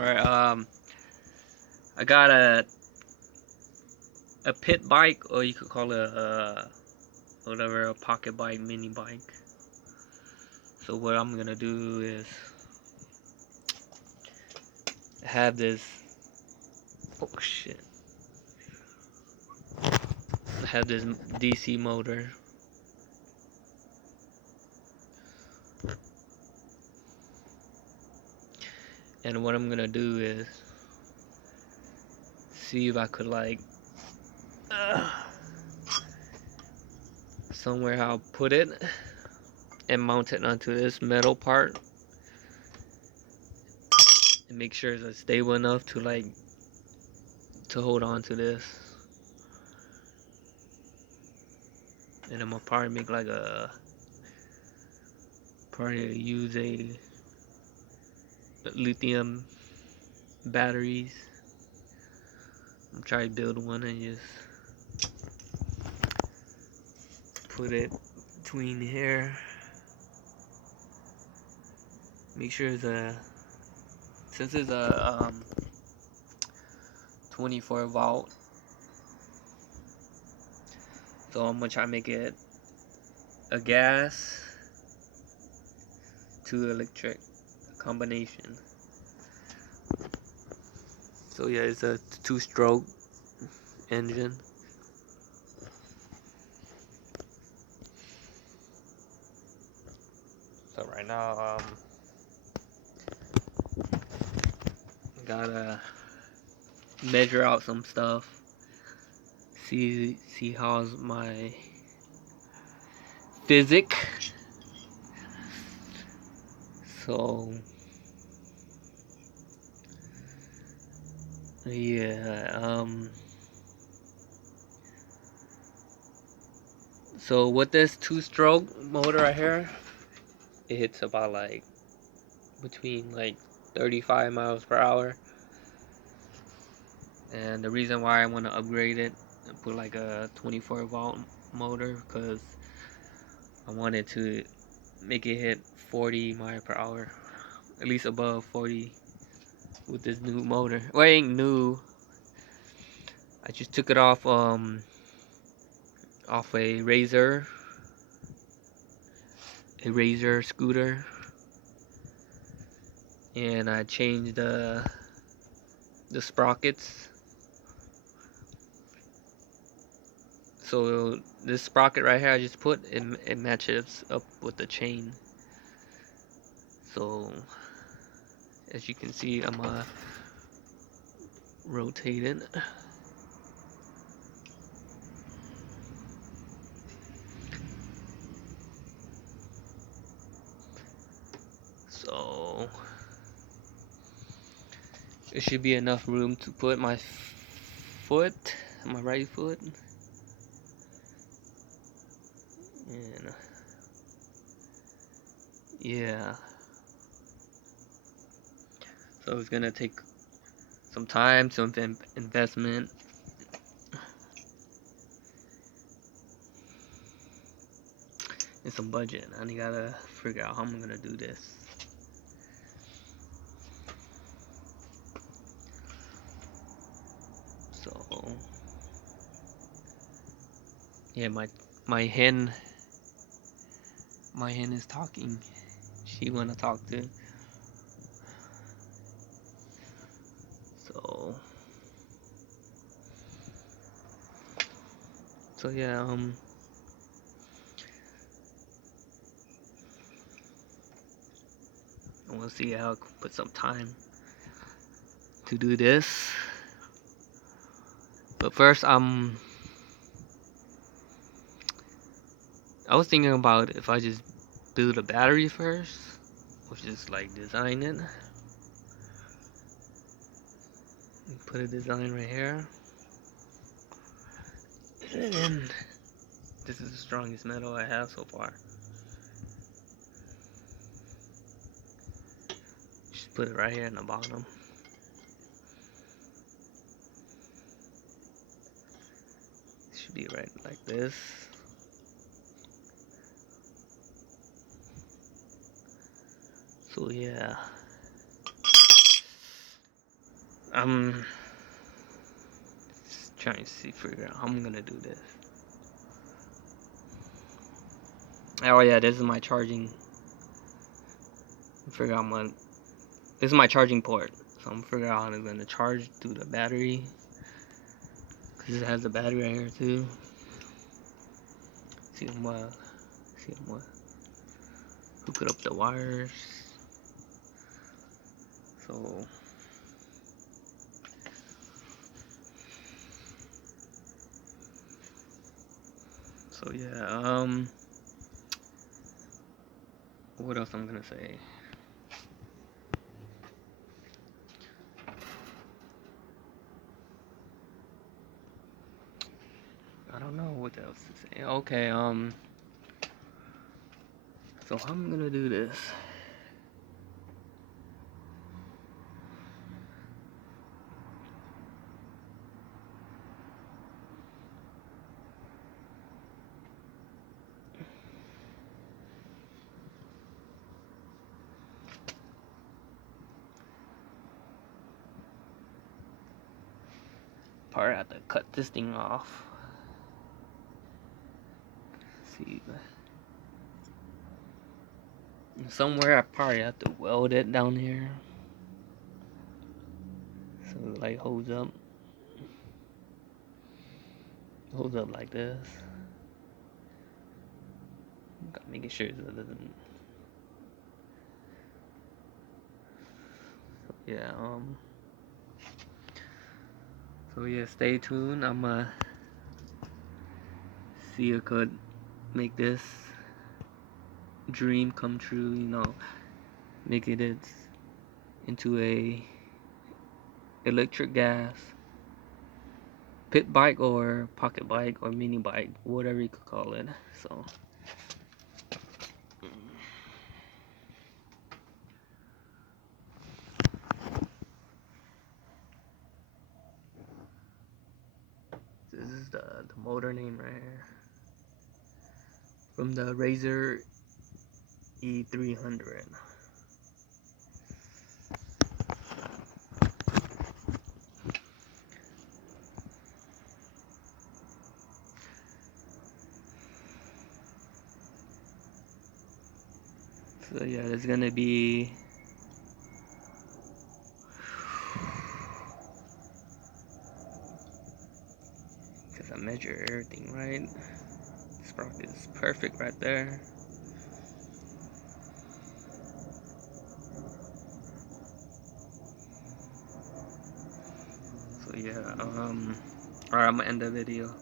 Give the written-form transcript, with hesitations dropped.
Alright, I got a pit bike, or you could call it whatever, a pocket bike, mini bike. So what I'm gonna do is have this, oh shit, have this DC motor. And what I'm gonna do is see if I could like somewhere I'll put it and mount it onto this metal part and make sure it's stable enough to like to hold on to this. And I'm gonna probably make like probably use a lithium batteries. I'm trying to build one and just put it between here. Make sure since it's a 24 volt, so I'm gonna try to make it a gas to electric combination. So yeah, it's a 2-stroke engine. So right now, gotta measure out some stuff. See how's my physic. So yeah, so with this 2-stroke motor right here, it hits about like between like 35 miles per hour. And the reason why I want to upgrade it and put like a 24 volt motor, because I wanted to make it hit 40 miles per hour, at least above 40 with this new motor. Well, it ain't new. I just took it off a Razor scooter, and I changed the sprockets. So this sprocket right here I just put, it matches up with the chain. So as you can see, I'm rotating. So it should be enough room to put my right foot, and yeah. So it's gonna take some time, some investment, and some budget. I gotta figure out how I'm gonna do this. So yeah, my hen is talking. She wanna talk too. So yeah, we'll see how I can put some time to do this. But first, I was thinking about if I just build a battery first, or just like design it. Put a design right here. And then this is the strongest metal I have so far. Just put it right here in the bottom. It should be right like this. So yeah. I'm just trying to figure out how I'm gonna do this. Oh yeah, this is my charging. Figure out my. This is my charging port. So I'm figuring out how I'm gonna charge through the battery. Cause it has a battery right here too. See I'm hook it up the wires. So yeah, what else I'm gonna say? I don't know what else to say. Okay, so how I'm gonna do this? Probably have to cut this thing off. Let's see, somewhere I probably have to weld it down here, so it like holds up like this. Got making sure it doesn't. Yeah. So yeah, stay tuned. I'ma see if I could make this dream come true. You know, make it into a electric gas pit bike or pocket bike or mini bike, whatever you could call it. So this is the motor name right here from the Razor E300. So yeah, there's gonna be because I measure everything right. This sprocket is perfect right there. So yeah, alright, I'm gonna end the video.